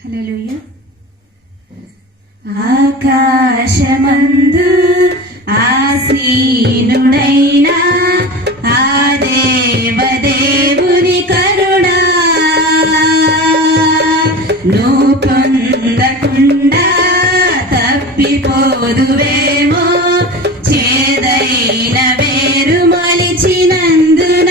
హల్లెలూయా. ఆకాశమందు ఆసీనుడైన ఆ దేవదేవుని కరుణ నువ్వు పొందకుండా తప్పిపోదువేమో, చేదైన వేరు మొలిచినందున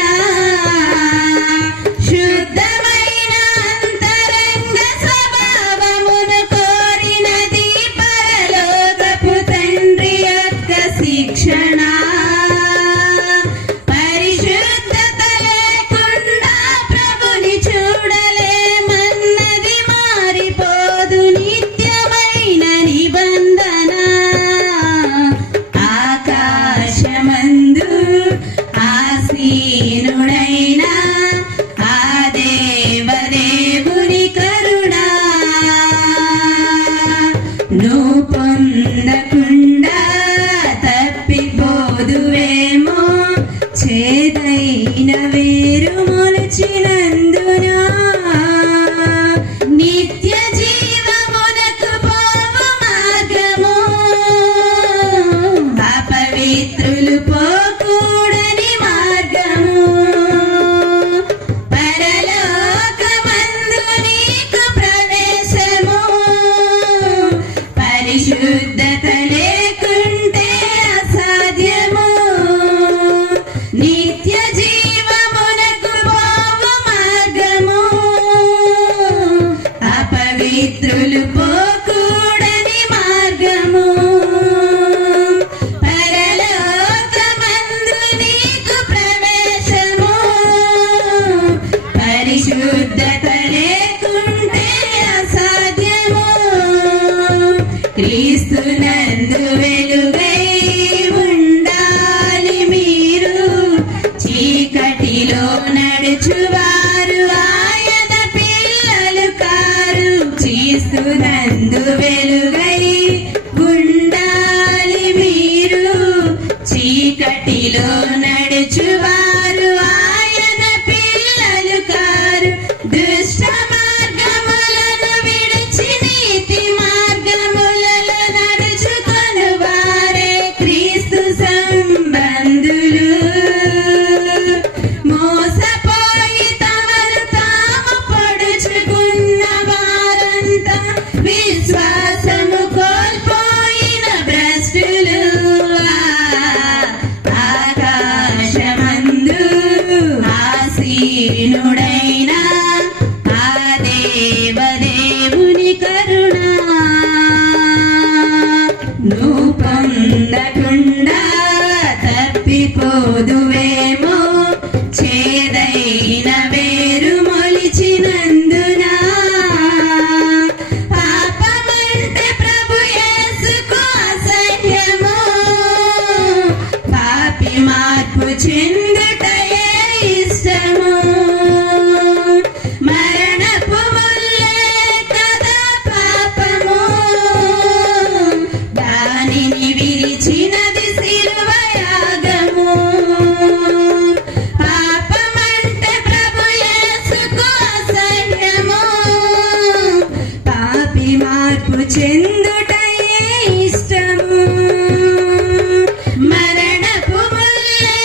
శుద్ధమైన అంతరంగ స్వభావమును కోరినది పరలోకపు తండ్రి యొక్క శిక్షణ. పరిశుద్ధత లేకుండా ప్రభుని చూడలేమన్నది మారిపోదు నిత్యమైన నిబంధన. ఆకాశమందు ఆసీనుడైన ఆ దేవదేవుని కరుణ నువ్వు పొందకుండా తప్పిపోదువేమో, చేదైన వేరు మొలిచినందున నిత్య జీవమునకు పోవు మార్గము అపవిత్రులు పోకూడని మార్గము. పరలోకమందు నీకు ప్రవేశము పరిశుద్ధత లేకుంటే అసాధ్యము. నిత్య జీవమునకు పోవు మార్గము అపవిత్రులు పోకూడని మార్గము. పరలోకమందు నీకు ప్రవేశము పరిశుద్ధత లేకుంటే అసాధ్యము. క్రీస్తునందు వెలుగై ఉండాలి మీరు, చీకటిలో నడుచువారు ఆయన పిల్లలు కారు. క్రీస్తునందు వెలుగై ఉండాలి మీరు, చీకటిలో నడుచువారు ఆయన పిల్లలు కారు. దుష్ట మార్గములను విడిచి నీతి మార్గములలో నడుచుకొని వారే క్రీస్తు సంబంధులు. మోసపోయి తమను తాము పొడుచుకున్న వారంతా విశ్వాసము కోల్పోయిన భ్రష్టులు. ఆకాశమందు ఆసీనుడైన ఆ దేవదేవుని కరుణ నువ్వు పొందకుండా తప్పిపోదువేమో, చేదైన వేరు మొలిచినందున. పాపమంటే ప్రభు యేసుకు అసహ్యము, పాపి మార్పు చెందుటయే ఇష్టము. మరణపు ముల్లే కదా పాపము, దానిని విరిచినది శిలువ యాగము. పాపమంటే ప్రభు యేసుకు అసహ్యము, పాపి మార్పు చెందుటయే ఇష్టము. మరణపు ముల్లే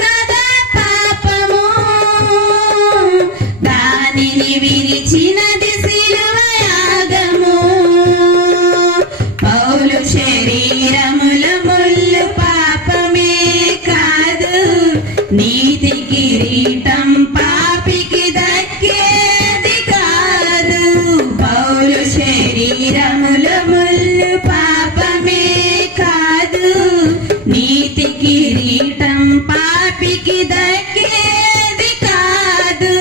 కదా పాపము, దానిని విరిచినది శిలువ యాగము. పౌలు శరీరముల ముల్లు పాపమే కాదు, నీతి కిరీటం పాపికి దక్కేది కాదు. పౌలు శరీరముల ముల్లు పాపమే కాదు, నీతి కిరీటం పాపికి దక్కేది కాదు.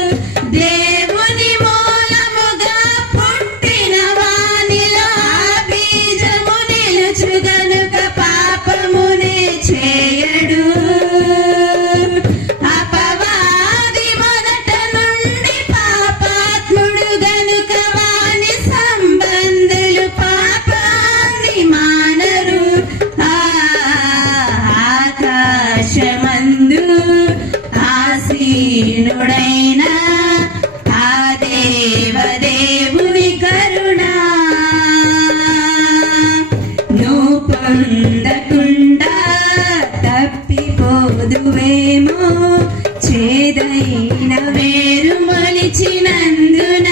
దేవుని మూలముగా పుట్టిన వానిలో ఆ బీజము నిలుచు గనుక పాపమునే చేయడు. అపవాది మొదట నుండి పాపాత్ముడు గనుక వాని సంబంధులు పాపాన్ని మానరు. ఆకాశమందు పొందువేమో చేదైన వేరు మొలిచినందున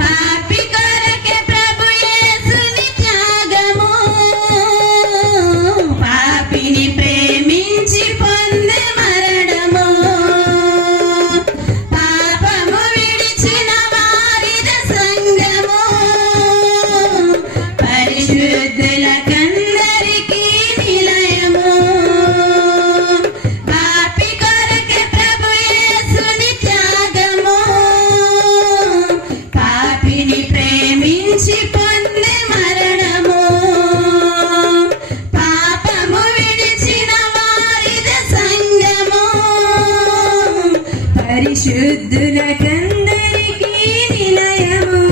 పాపి కొరకే ప్రభు యేసుని త్యాగము పాపిని ప్రేమించి పొందే మరణము పాపము విడిచిన వారిద సంగము పరిశుద్ధులకందరికీ నిలయము పాపి కొరకే ప్రభు యేసుని త్యాగము పాపిని ప్రేమించి పొందే మరణము పాపము విడిచిన వారిద సంగము పరిశుద్ధులకందరికీ నిలయము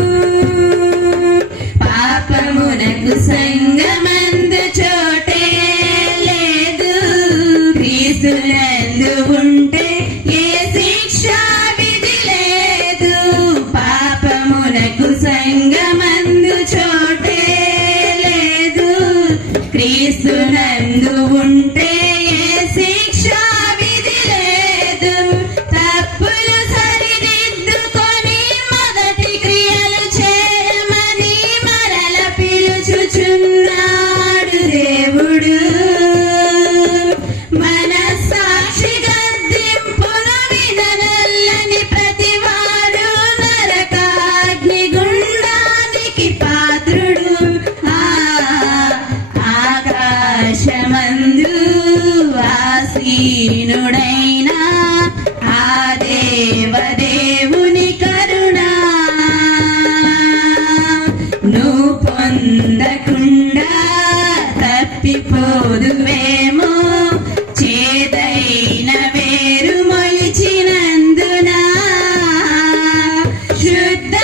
పాపమునకు సంగమందు చోటే లేదు క్రీస్తునందు ఉంటే ఏ శిక్షా విధి లేదు పాపమునకు సంగమందు చోటే లేదు క్రీస్తునందు ఉంటే ఏ శిక్షా విధి లేదు తప్పులు సరిదిద్దుకొని మొదటి క్రియలు చేయమని మరల పిలుచుచున్నాడు దేవుడు మనస్సాక్షి గద్దింపును విననల్లని ప్రతివాడు నరకాగ్ని గుండానికి పాత్రుడు ఆకాశమందు ఆసీనుడైన ఆ దేవదేవుని కరుణ నువ్వు పొందకుండా తప్పిపోదువేమో చేదైన వేరు మొలిచినందున శుద్ధ